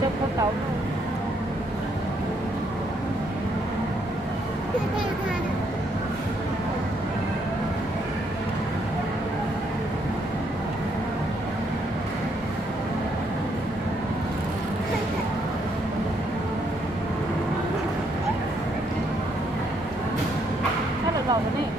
chụp con tàu thôi. Sao được rồi thế này?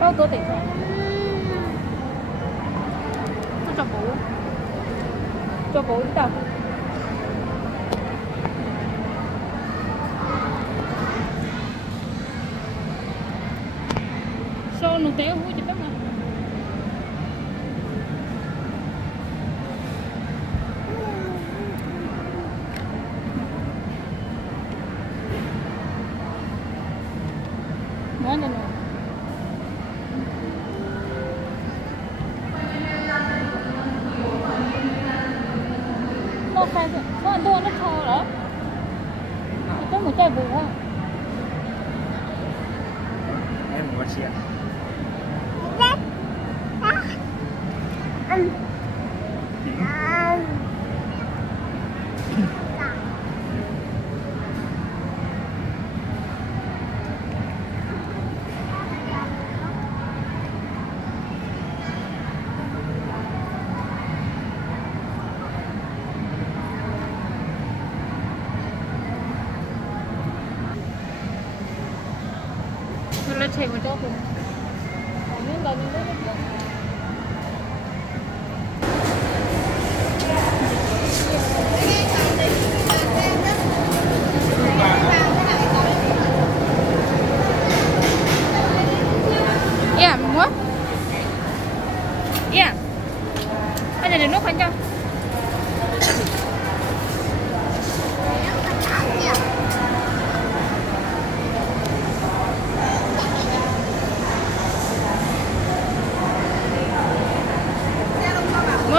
Bao tôi tỉnh rồi. Tôi cho bố. Cho bố đi đâu? Sao nó té húi chứ bác nào? Ngon rồi. Nó khai rồi, nó ăn nó thò đó. Có một chai bù không? Em có chia. Nó chạy vào chỗ cùng. Những lần nó rất yeah, what? Yeah. Bây giờ nước khoanh cho.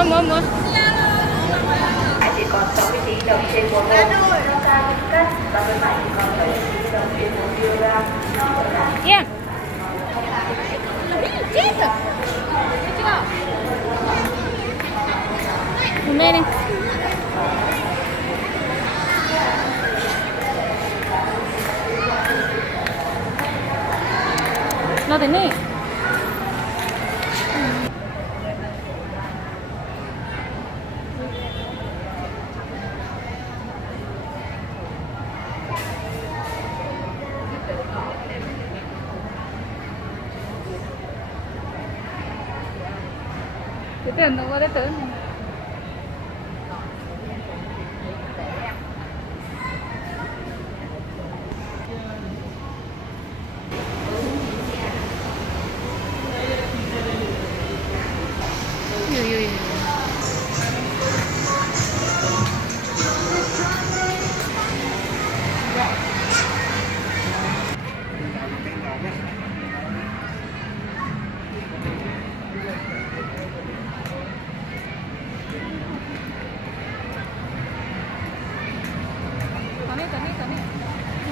Mua. Chỉ còn 69 đồng trên 1 lô. Rau cam cắt và với mại chỉ còn 79 đồng trên 1 kg. Yeah. Chết rồi. Thấy chưa? Cùng đây này. Nó thế này. Cái tiền nó có đấy tới này.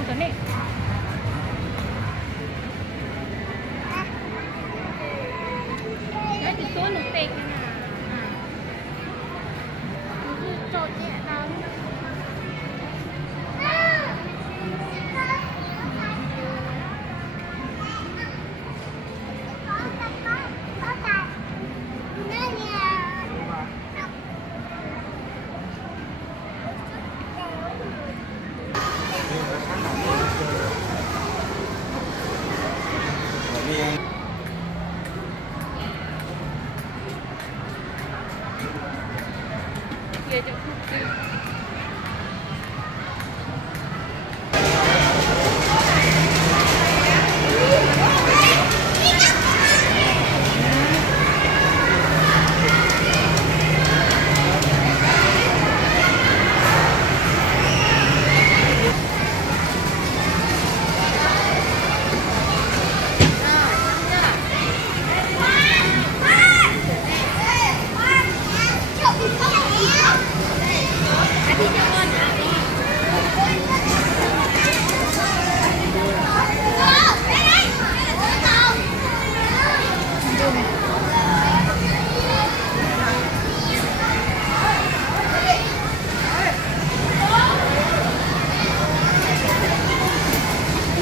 Tani. Đấy thì tôi nụ tiền nè. Trộn nhẹ nào. kia cho phút đi.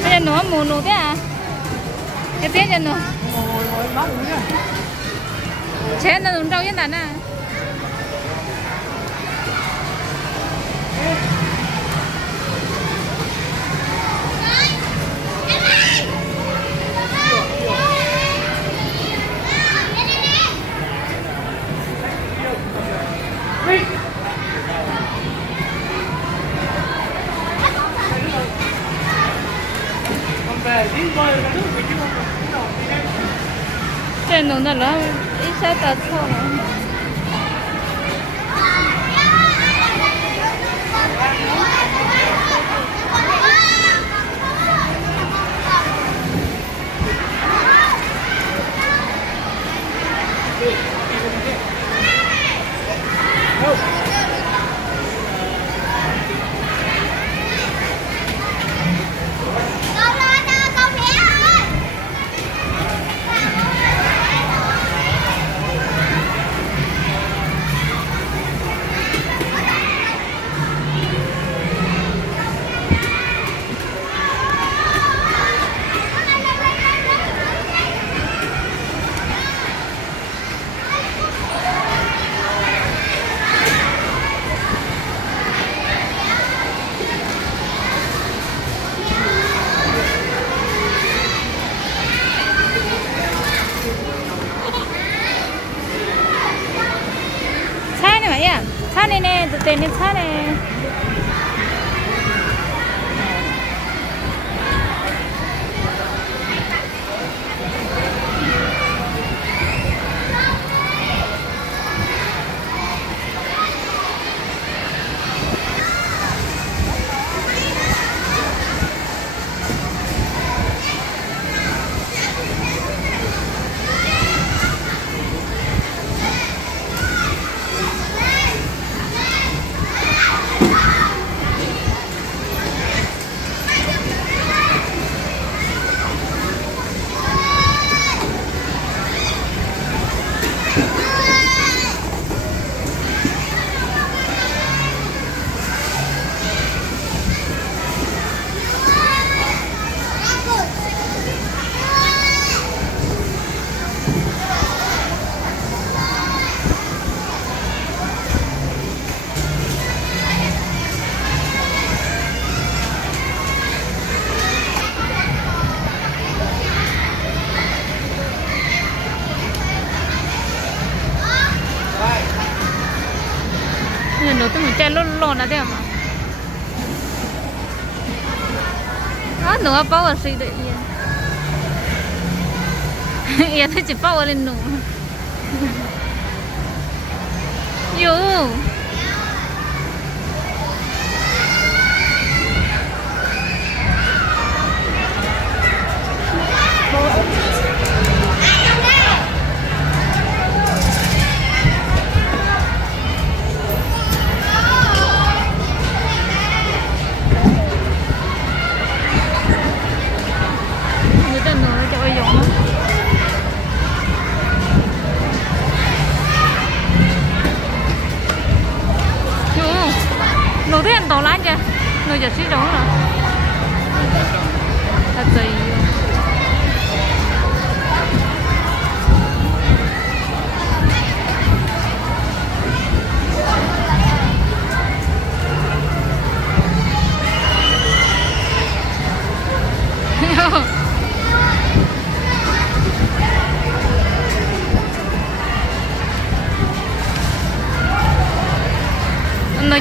Bây giờ nó mù nụ thế à? Cái tiếng cho nó chế nó đúng đâu như thế nào? Trên nó là ít sao ta thôi. Xa này nè, tụi tên đến xa nè. Nó tôi mình chơi lon lon là thế mà. Nó bao ở xí đấy yên. Yên thì chỉ bao ở lên nụ. Yo. Nó thế anh tàu lái chưa? Nó giờ xí đó rồi. Thật gì.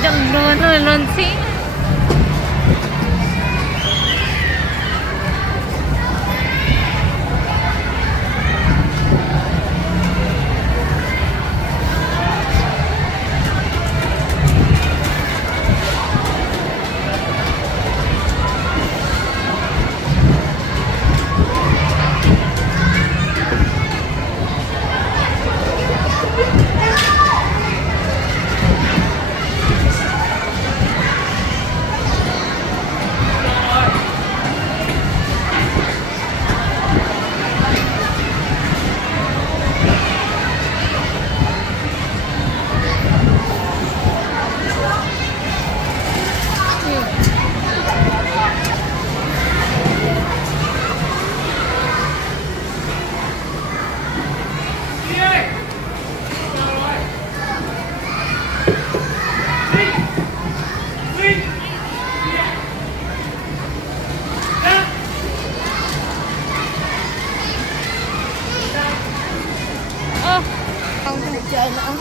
người chọn luôn xí. Không được chơi nữa.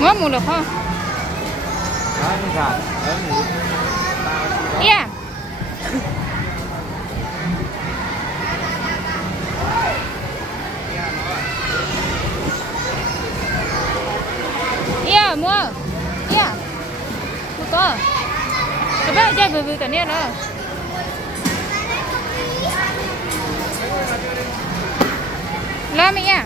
Ngó mua được không? Yeah. Yeah, mua. Yeah. Mua có. Các bạn chơi vừa cả nè đó. Làm đi nha.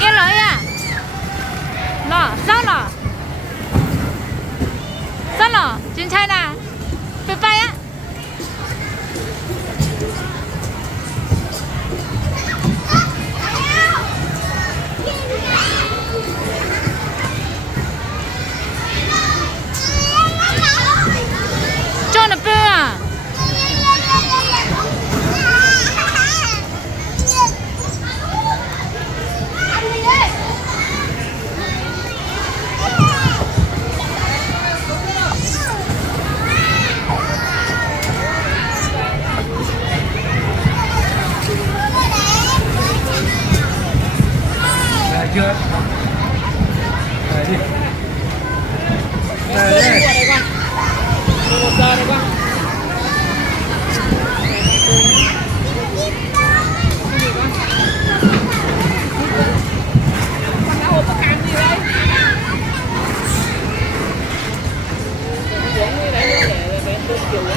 Yên lợi à? Nọ, sao nọ? Sao nọ? Chính trai nà? Phải bay á? Cho nó bơ à? Này chưa? Này đi. Này đây. Một giờ này con. Con đã hộp cam gì đấy? Uống đi đấy để tôi chiều á.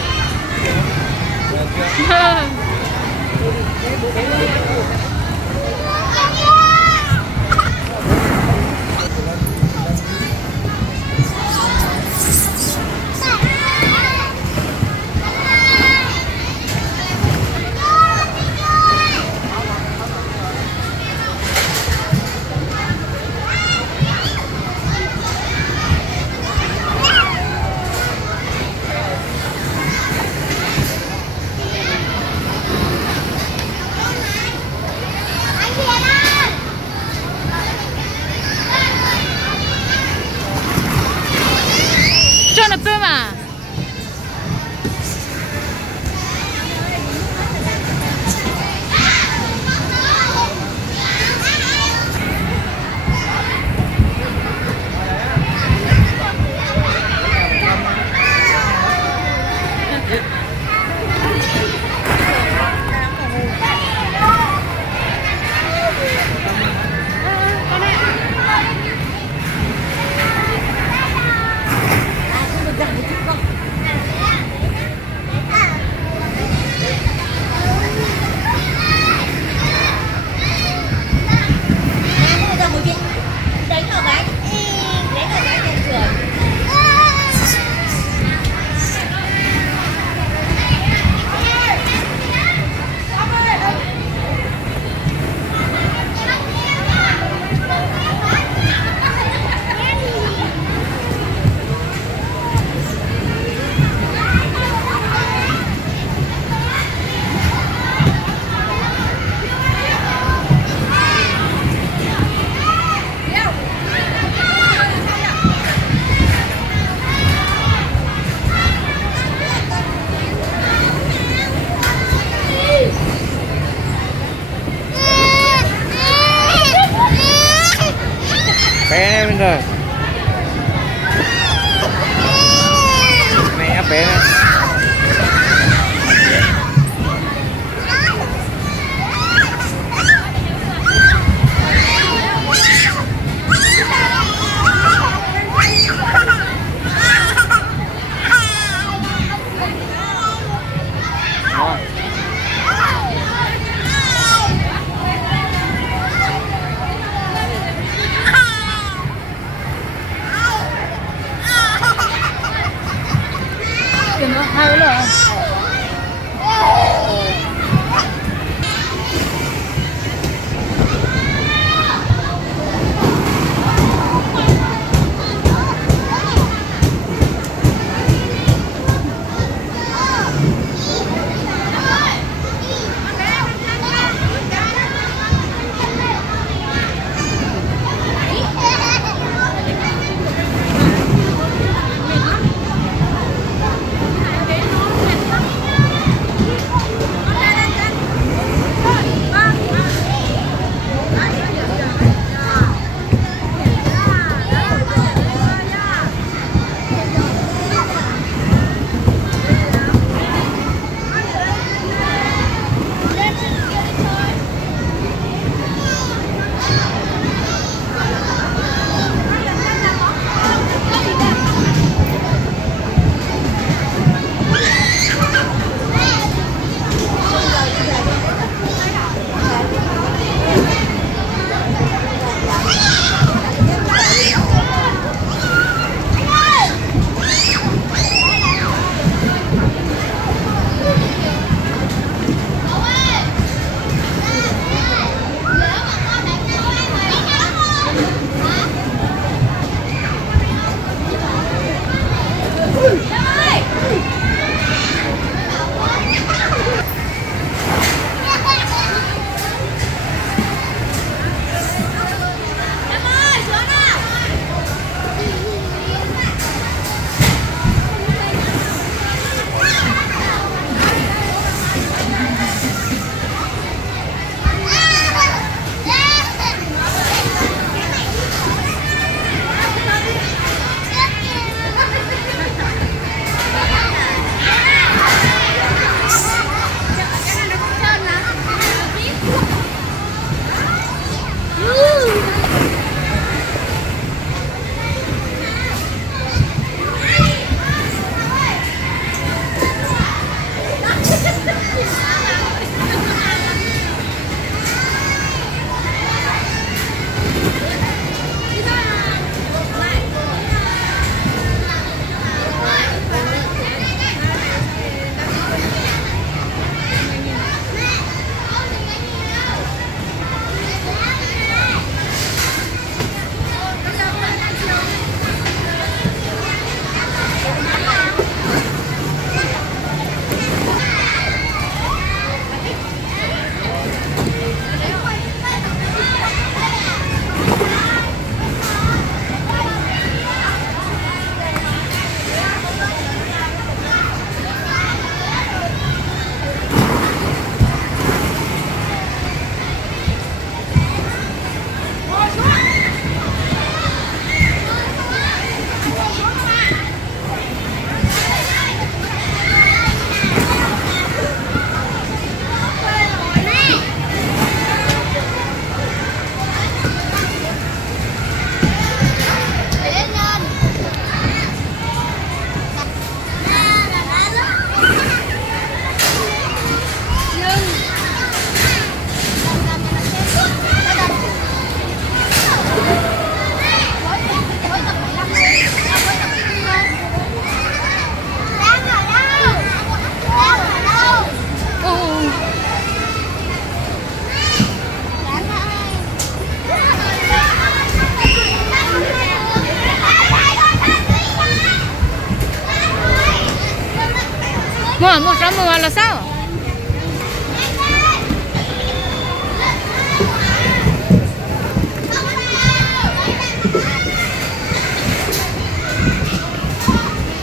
mua sao mua là sao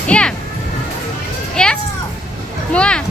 yeah yeah mua à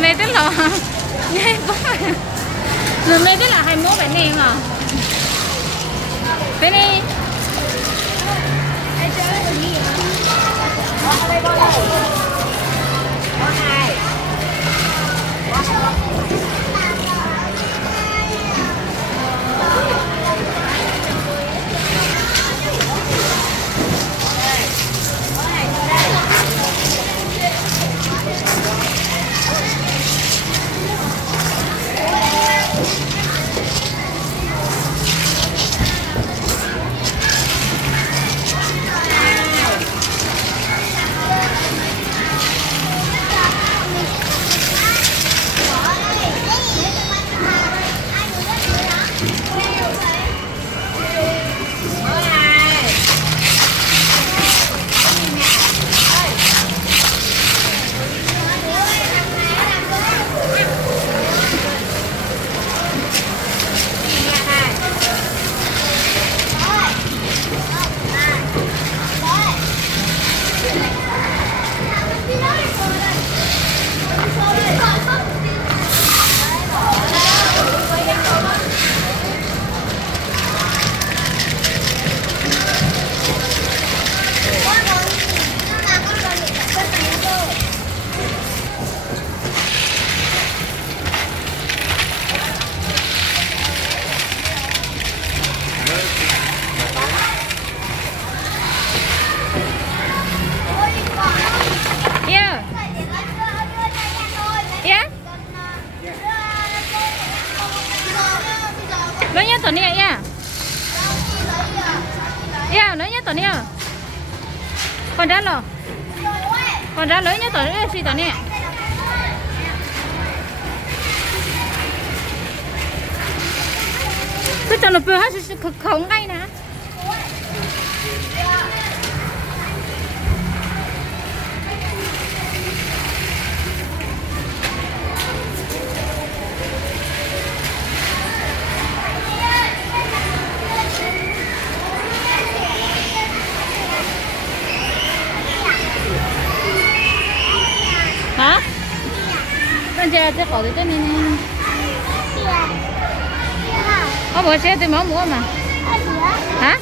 mẹ tức là nghe quá rồi mẹ tức là 21 bạn nè à bên đi lớn nhất tuần này nha, yeah, lớn nhất tuần này, còn ra rồi, còn ra lớn nhất tuần này gì tuần này, cái tuần nó vừa hết cực khổng ngay nè. Hả? Con chơi cái cổ cái này nè. Có bộ xe tôi mở mua mà. Hả?